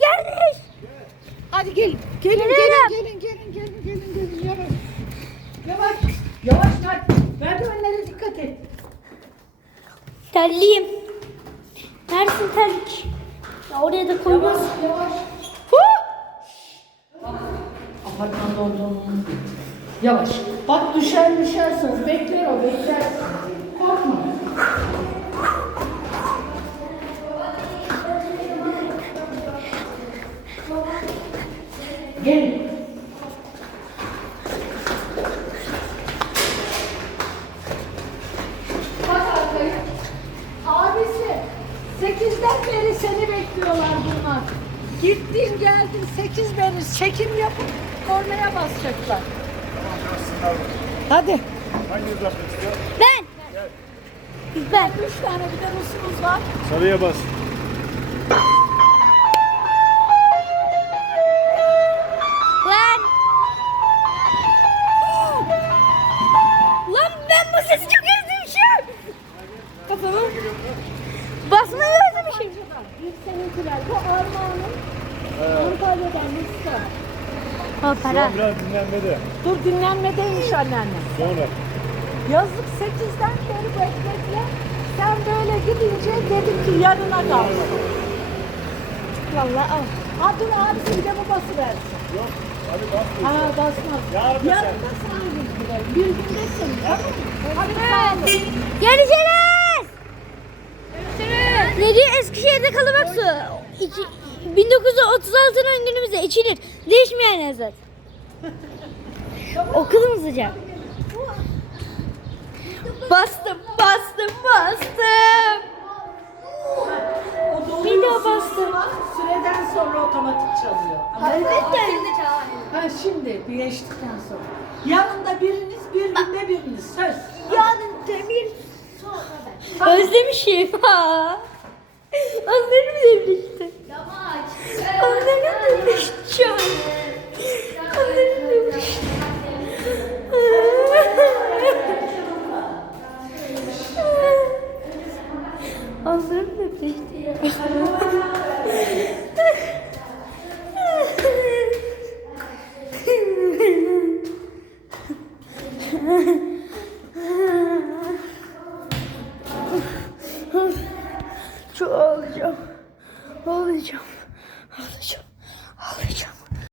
Gelmiş. Hadi gelin. Gelin gelin gelin gelin gelin gelin gelin yavaş. Yavaş. Yavaş Mert. Merdivenlere dikkat et. Terliyim. Neredesin terlik? Ya oraya da koymaz. Yavaş yavaş. Apartmanda olduğunu Yavaş. Bak düşer düşersin. Bekler o bekler. Korkma. Gelin. Bak arkaya. Abisi. Sekizden beri seni bekliyorlar bunlar. Gittin geldin sekiz beri çekim yapıp kornaya basacaklar. Hadi. Hanginiz atmak istiyor? Ben. Ben. Üç tane bir de Rus'umuz var. Sarıya bas. Bir seninkiler. Bu Armağan'ın Antalya'dan. O Şu para. biraz dinlenmede. Dur dinlenmedeymiş anneannem. Sonra. Yazık sekizden beri bekletler. Sen böyle gidince dedim ki yarına kaldı. Vallahi al. Ha dur abisi bir de babası versin. Yok. Hadi bas. Ha basmaz. Yarın da sen. Yarın da sana gittiler. Bir günde sen. Tamam mı? Hadi sağ olun. Görüşürüz. Eskişehir'de kalıbak su. İki, 1936'nın günümüzde içilir. Değişmeyen lezzet. Okudum sıcak. Bastım, bastım, bastım. Bir daha bastım. Süreden sonra otomatik çalıyor. Elbette. Ha şimdi birleştikten sonra. Yanında biriniz, bir günde biriniz. Söz. Yarın demir Özlemişim ha. Özlerim demişti. Özlerim demişti. Özlerim demişti. Özlerim demişti ya. Ağlayacağım. Ağlayacağım. Ağlayacağım. Ağlayacağım.